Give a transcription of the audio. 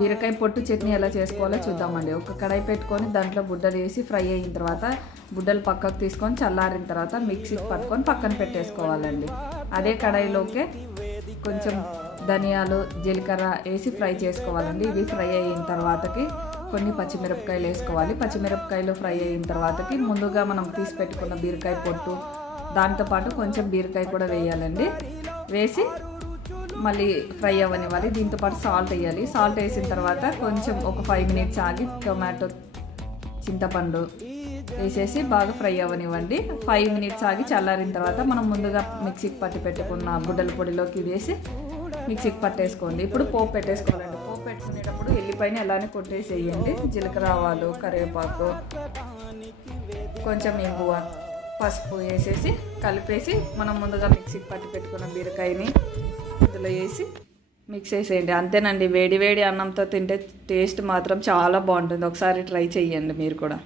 బీరకాయ పొట్టు చట్నీ ఎలా చేసుకోవాలో చూద్దామండి. ఒక కడాయి పెట్టుకొని దాంట్లో బుడ్డలు వేసి ఫ్రై అయిన తర్వాత బుడ్డలు పక్కకు తీసుకొని చల్లారిన తర్వాత మిక్సీకి పట్టుకొని పక్కన పెట్టేసుకోవాలండి. అదే కడాయిలోకే కొంచెం ధనియాలు జీలకర్ర వేసి ఫ్రై చేసుకోవాలండి. ఇవి ఫ్రై అయిన తర్వాతకి కొన్ని పచ్చిమిరపకాయలు వేసుకోవాలి. పచ్చిమిరపకాయలు ఫ్రై అయిన తర్వాతకి ముందుగా మనం తీసి పెట్టుకున్న బీరకాయ పొట్టు దాంతోపాటు కొంచెం బీరకాయ కూడా వేయాలండి. వేసి మళ్ళీ ఫ్రై అవ్వనివ్వాలి. దీంతోపాటు సాల్ట్ వేయాలి. సాల్ట్ వేసిన తర్వాత కొంచెం ఒక 5 మినిట్స్ ఆగి టొమాటో చింతపండు వేసేసి బాగా ఫ్రై అవ్వనివ్వండి. 5 మినిట్స్ ఆగి చల్లారిన తర్వాత మనం ముందుగా మిక్సీకి పట్టి పెట్టుకున్న గుడ్డల పొడిలోకి వేసి మిక్సీకి పట్టేసుకోండి. ఇప్పుడు పోపు పెట్టేసుకోవాలండి. పోపు పెట్టుకునేటప్పుడు ఎల్లిపాయని ఎలానే కొట్టేసేయండి. జీలకర్ర ఆవాలు కరివేపాకు కొంచెం ఇంగువ పసుపు వేసేసి కలిపేసి మనం ముందుగా మిక్సీకి పట్టి పెట్టుకున్న బీరకాయని ఇందులో వేసి మిక్స్ చేసేయండి. అంతేనండి. వేడి వేడి అన్నంతో తింటే టేస్ట్ మాత్రం చాలా బాగుంటుంది. ఒకసారి ట్రై చేయండి మీరు కూడా.